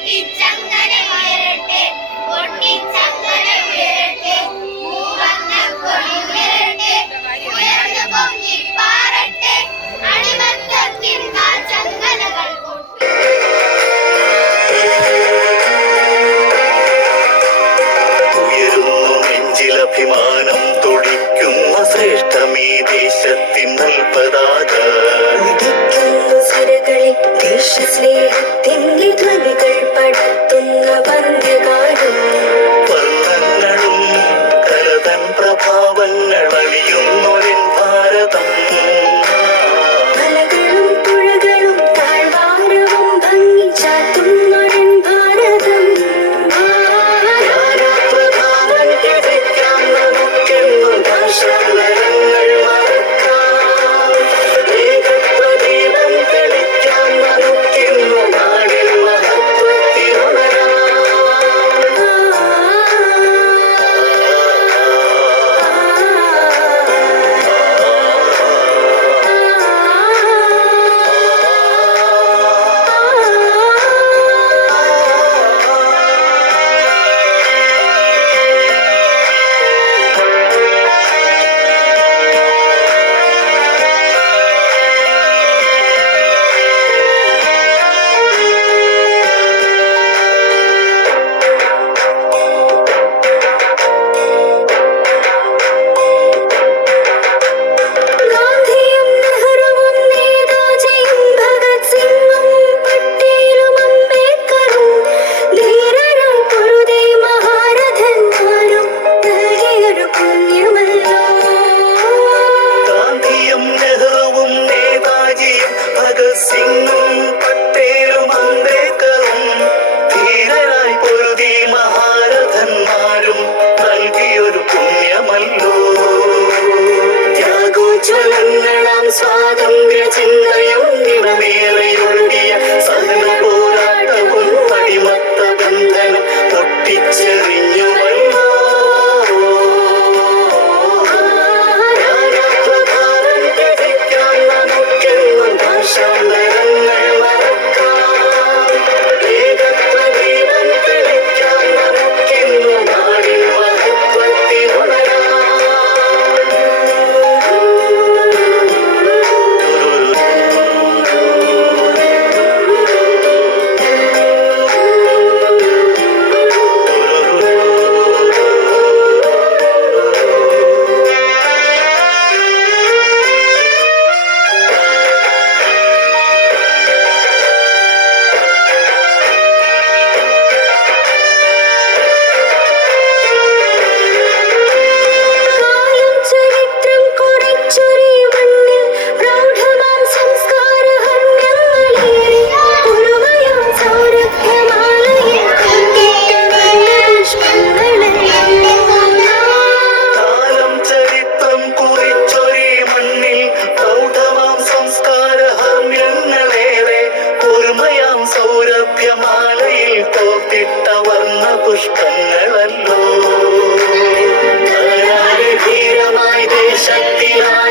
പൊട്ടിച്ചങ്ങനെ ഉയരട്ടെ പൊട്ടിച്ചങ്ങനെ ഉയരട്ടെ ദേശമേ ദേശത്തിൻ നൽപതാക ധ്വനികൾ പടത്തുന്ന സ്വാതം മധ്യമാലയിൽ പുഷ്പങ്ങളല്ലോ ധീരമായി ദേശത്തിലായി